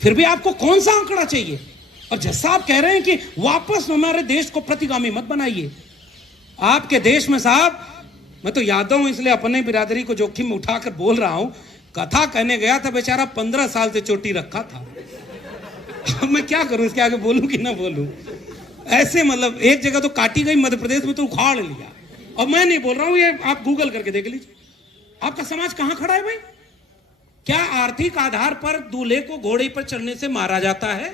फिर भी आपको कौन सा आंकड़ा चाहिए? और जैसा आप कह रहे हैं कि वापस हमारे देश को प्रतिगामी मत बनाइए। आपके देश में साहब, मैं तो यादव हूं इसलिए अपने बिरादरी को जोखिम में उठाकर बोल रहा हूं, कथा कहने गया था बेचारा 15 साल से चोटी रखा था। अब मैं क्या करूं, इसके आगे बोलूं कि ना बोलूं? ऐसे मतलब एक जगह तो काटी गई, मध्य प्रदेश में तो उखाड़ लिया। और मैं नहीं बोल रहा हूं, ये आप गूगल करके देख लीजिए। आपका समाज कहां खड़ा है भाई? क्या आर्थिक आधार पर दूल्हे को घोड़े पर चढ़ने से मारा जाता है,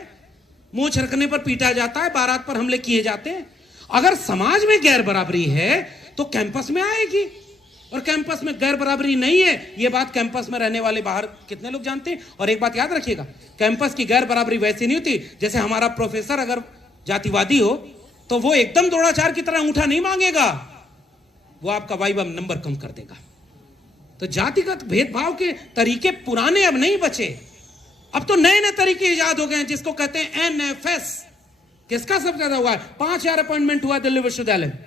मुंह छिड़कने पर पीटा जाता है, बारात पर हमले किए जाते हैं? अगर समाज में गैर बराबरी है तो कैंपस में आएगी, और कैंपस में गैर बराबरी नहीं है, ये बात कैंपस में रहने वाले बाहर कितने लोग जानते हैं। और एक बात याद रखिएगा, कैंपस की गैर बराबरी वैसी नहीं होती जैसे हमारा प्रोफेसर अगर जातिवादी हो तो वो एकदम द्रोणाचार्य की तरह अंगूठा नहीं मांगेगा, वो आपका वाइवा नंबर कम कर देगा। तो जातिगत भेदभाव के तरीके पुराने अब नहीं बचे, अब तो नए नए तरीके इजाद हो गए हैं, जिसको कहते हैं एनएफएस। किसका सबसे ज्यादा हुआ है? 5000 अपॉइंटमेंट हुआ दिल्ली विश्वविद्यालय में।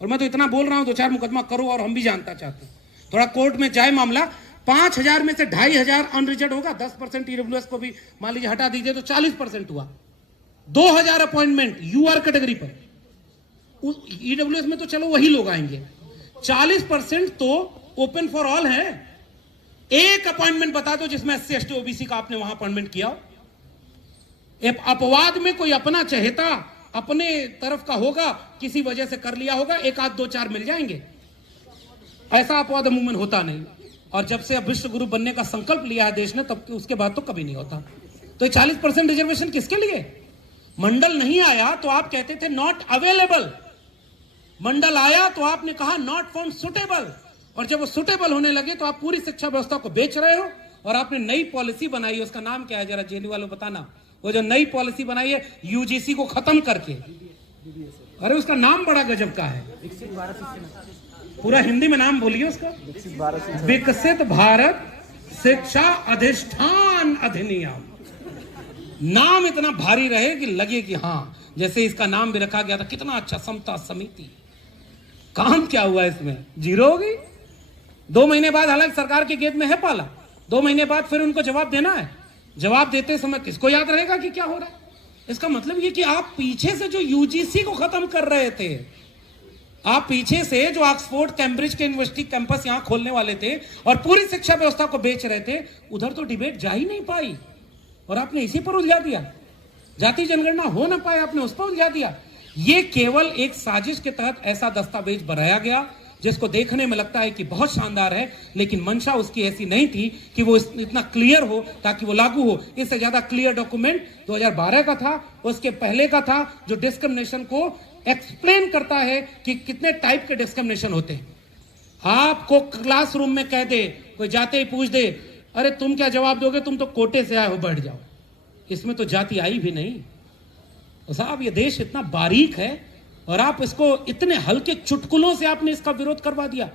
और मैं तो इतना बोल रहा हूं, 2-4 मुकदमा करो और हम भी जानता चाहते हैं, थोड़ा कोर्ट में जाए मामला। 5000 में से 2500 अनरिजर्व होगा, 10% ईडब्ल्यूएस को भी मान लीजिए हटा दीजिए तो 40% हुआ। 2000 अपॉइंटमेंट यूआर कैटेगरी पर, ईडब्ल्यूएस में तो चलो वही लोग आएंगे, 40% तो ओपन फॉर ऑल है। एक अपॉइंटमेंट बता दो जिसमें SC ST OBC का आपने वहां अपॉइंटमेंट किया हो। अपवाद में कोई अपना चहेता अपने तरफ का होगा, किसी वजह से कर लिया होगा, 1 आध 2 4 मिल जाएंगे, ऐसा अपवाद अमूमन होता नहीं। और जब से अब विश्व गुरु बनने का संकल्प लिया है देश ने, तब उसके बाद तो कभी नहीं होता। तो 40% रिजर्वेशन किसके लिए? मंडल नहीं आया तो आप कहते थे नॉट अवेलेबल, मंडल आया तो आपने कहा नॉट फाउंड सुटेबल, और जब वो सुटेबल होने लगे तो आप पूरी शिक्षा व्यवस्था को बेच रहे हो। और आपने नई पॉलिसी बनाई है, उसका नाम क्या है जरा जेली वालों बताना, वो जो नई पॉलिसी बनाई है यूजीसी को खत्म करके, अरे उसका नाम बड़ा गजब का है, पूरा हिंदी में नाम बोलिए उसका, विकसित भारत शिक्षा अधिष्ठान अधिनियम। नाम इतना भारी रहे कि लगे कि हाँ, जैसे इसका नाम भी रखा गया था कितना अच्छा, समता समिति। काम क्या हुआ इसमें? जीरो हो गई। 2 महीने बाद, हालांकि सरकार के गेट में है पाला, 2 महीने बाद फिर उनको जवाब देना है। जवाब देते समय किसको याद रहेगा कि क्या हो रहा है? इसका मतलब ये कि आप पीछे से जो यूजीसी को खत्म कर रहे थे, आप पीछे से जो ऑक्सफोर्ड कैम्ब्रिज के यूनिवर्सिटी कैंपस यहां खोलने वाले थे और पूरी शिक्षा व्यवस्था को बेच रहे थे, उधर तो डिबेट जा ही नहीं पाई और आपने इसी पर उलझा दिया। जाति जनगणना हो ना पाए, आपने उस पर उलझा दिया। ये केवल एक साजिश के तहत ऐसा दस्तावेज बनाया गया जिसको देखने में लगता है कि बहुत शानदार है, लेकिन मंशा उसकी ऐसी नहीं थी कि वो इतना क्लियर हो ताकि वो लागू हो। इससे ज्यादा क्लियर डॉक्यूमेंट 2012 का था, उसके पहले का था, जो डिस्क्रिमिनेशन को एक्सप्लेन करता है कि कितने टाइप के डिस्क्रिमिनेशन होते हैं। आपको क्लासरूम में कह दे, कोई जाते ही पूछ दे, अरे तुम क्या जवाब दोगे, तुम तो कोटे से आए हो, बैठ जाओ, इसमें तो जाति आई भी नहीं। तो साहब ये देश इतना बारीक है और आप इसको इतने हल्के चुटकुलों से आपने इसका विरोध करवा दिया।